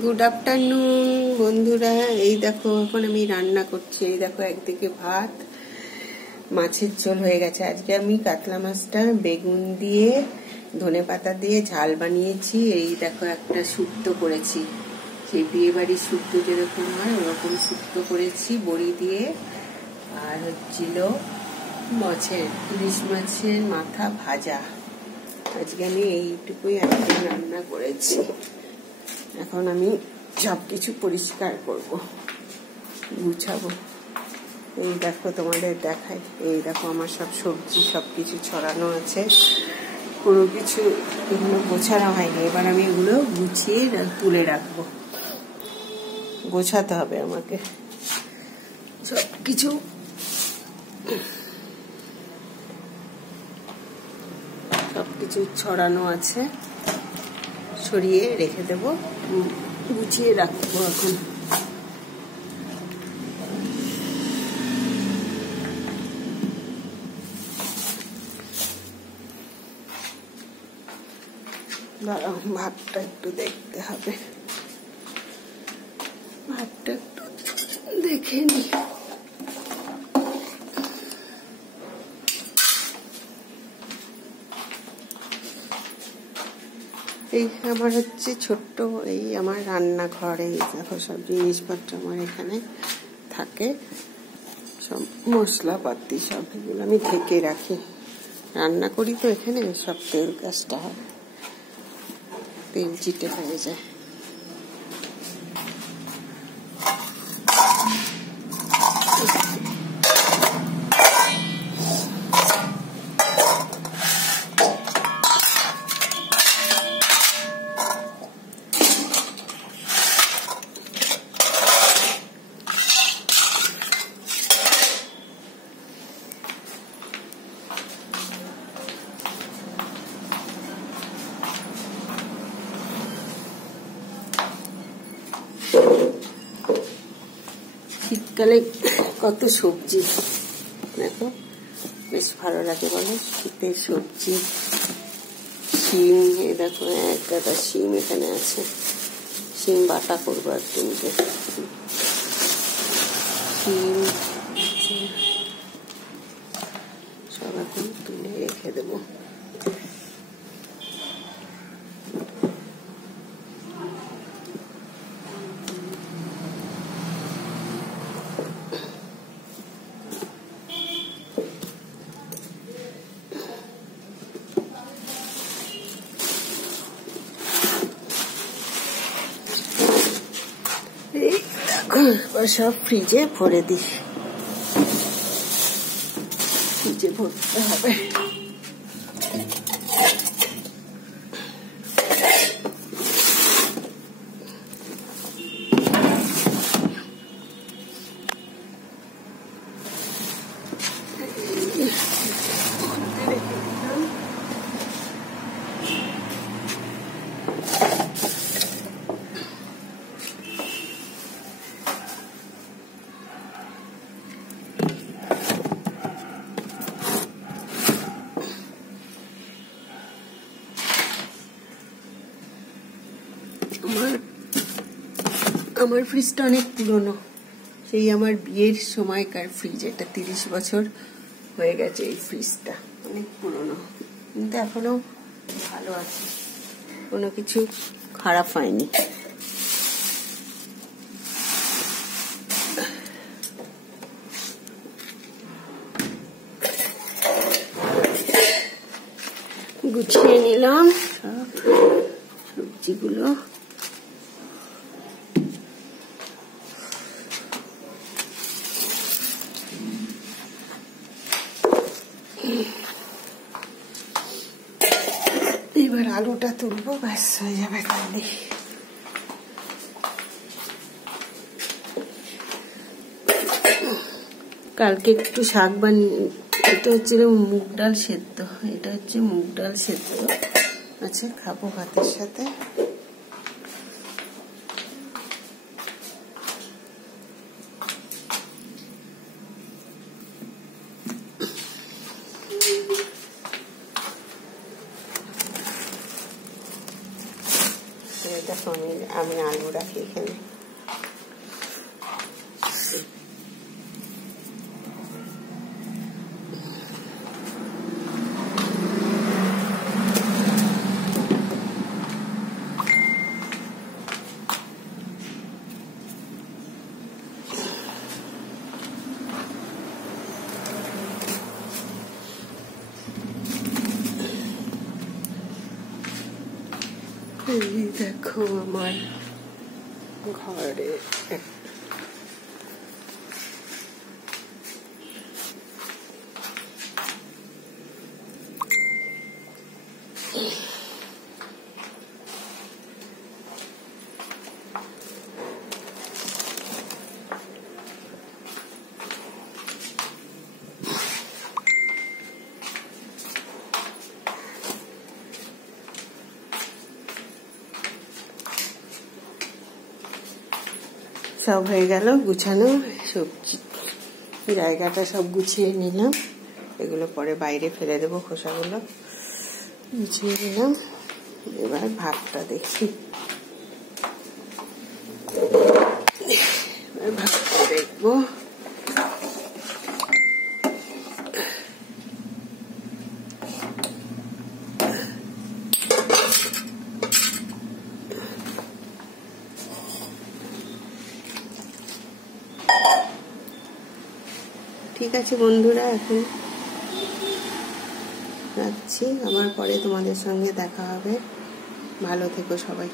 Good afternoon বন্ধুরা। এই দেখো এখন আমি রান্না করছি। এই দেখো একদিকে ভাত, মাছের ঝোল হয়ে গেছে। আজকে আমি কাতলা মাছটা বেগুন দিয়ে ধনেপাতা দিয়ে ঝাল বানিয়েছি। এই দেখো একটা শুক্তো করেছি, সেই বিয়ে বাড়ির শুক্তো যেরকম হয় ওরকম শুক্তো করেছি বড়ি দিয়ে। আর হচ্ছিল ইলিশ মাছের মাথা ভাজা। আজকে আমি এইটুকুই একদম রান্না করেছি। এখন আমি সবকিছু পরিষ্কার করব, গুছাবো। এই দেখো তোমাদের দেখাই, এই দেখো আমার সব সবজি সবকিছু ছড়ানো আছে, কোনো কিছু এগুলো গোছানো হয়নি। এবার আমি এগুলো গুছিয়ে তুলে রাখবো। গোছাতে হবে আমাকে সবকিছু। সবকিছু ছড়ানো আছে, সরিয়ে রেখে দেবো, গুছিয়ে রাখবো এখন। দাঁড়াও, ভাতটা একটু দেখতে হবে, ভাতটা একটু দেখে নি। এই আমার হচ্ছে ছোট্ট এই আমার রান্নাঘরে। দেখো সব জিনিসপত্র আমার এখানে থাকে, সব মশলাপাতি সব এগুলো আমি ঢেকে রাখি। রান্না করি তো এখানে, সব তেল কাজটা হয়, তেল চিটে হয়ে যায়। শীতকালে কত সবজি দেখো, বেশ ভালো লাগে বলো, শীতের সবজি। শিম, এ দেখো এক গাদা শিম এখানে আছে, শিম বাটা করবো একদিনকে। শিম সব এখন তুলে রেখে দেবো। সব ফ্রিজে ভরে দিই, ফ্রিজে ভরতে হবে। আমার ফ্রিজটা অনেক পুরনো, সেই আমার বিয়ের সময়কার ফ্রিজ। এটা 30 বছর হয়ে গেছে এই ফ্রিজটা, অনেক পুরনো, কিন্তু এখনো ভালো আছে, কোনো কিছু খারাপ হয়নি। গুছিয়ে নিলাম সব সবজিগুলো। এবার আলুটা তুলবো, ব্যাস হয়ে যাবে তাহলে। কালকে একটু শাক বানিয়ে, এটা হচ্ছে মুগ ডাল সেদ্ধ, এটা হচ্ছে মুগ ডাল সেদ্ধ আছে, খাবো ভাতের সাথে। দেখো আমি আমি আলু রাখি এখানে। এই দেখো আমার ঘরে সব হয়ে গেল গুছানো, সবজি জায়গাটা সব গুছিয়ে নিলাম। এগুলো পরে বাইরে ফেলে দেবো, খোসাগুলো গুছিয়ে নিলাম। এবার ভাতটা দেখি, ভাতটা দেখবো। ঠিক আছে বন্ধুরা, এখন রাখছি, আবার পরে তোমাদের সঙ্গে দেখা হবে। ভালো থেকো সবাই।